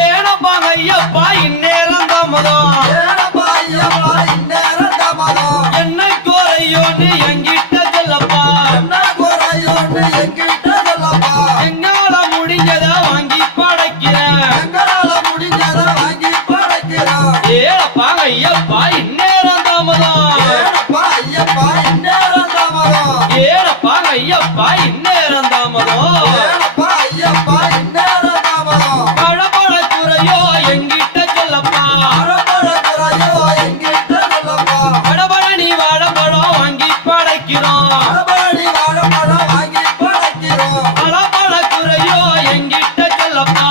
ஏனப்பாங்க ஐயப்பா இந்நேரம் தாமதம் என்ன குறையோன்னு என்கிட்ட சொல்லப்பா என்னால முடிஞ்சத வாங்கி படைக்கிறேன் ஏனப்பாங்க ஐயப்பா இந்நேரம் தாமதம் ஏனப்பாங்க ஐயப்பா இந்நேரம் தாமதம் பழபழ குறையோ என்கிட்ட சொல்லப்பா படபட நீ வாழப்பழம் வாங்கி படைக்கிறோம் பழபழ குறையோ என்கிட்ட சொல்லப்பா